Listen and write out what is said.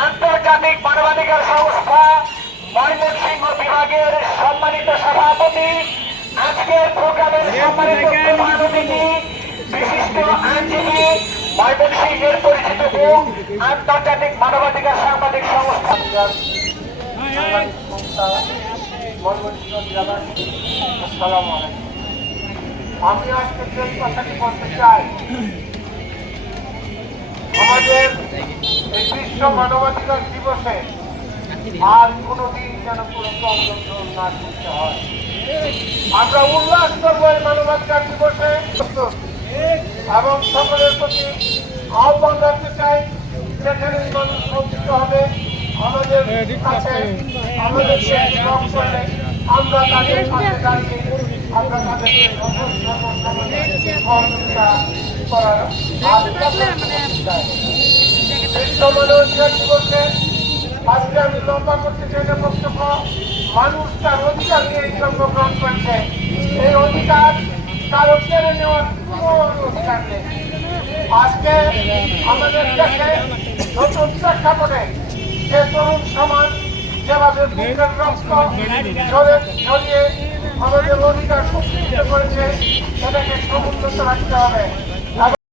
আন্তর্জাতিক মানবাধিকার সংস্থা ময়মনসিংহ বিভাগের সম্মানিত সভাপতি আজকের প্রোগ্রামের সম্মানিত প্রধান অতিথি বিশিষ্ট আইনজীবী এর পরিচিত আন্তর্জাতিক মানবাধিকার আমি আজকে যে কথাটি বলতে চাই। আমাদের এই মানবাধিকার দিবসে আর কোনোদিন যেন কোনো প্রবলেম না করতে হয়। আমরা উল্লাস করব মানবাধিকার দিবসে এবং সকলের প্রতি আহ্বান রাখতে চাই যেখানে মানুষ হবে। আমাদের কাছে করলে আমরা তাদের পাশে দাঁড়িয়ে আমরা তাদেরকে সহযোগিতা করার আজকে আমি লম্বা করতে চাই না বক্তব্য। মানুষ তার অধিকার নিয়ে এই জন্মগ্রহণ করেছে। এই অধিকার কারও কেড়ে নেওয়ার কোনো অধিকার নেই। আজকে আমাদের দেশে নতুন প্রেক্ষাপটে যে তরুণ সমাজ যেভাবে বুকের রক্ত ঝরে ঝরিয়ে আমাদের অধিকার সুস্থিত করেছে সেটাকে সমুন্নত রাখতে হবে।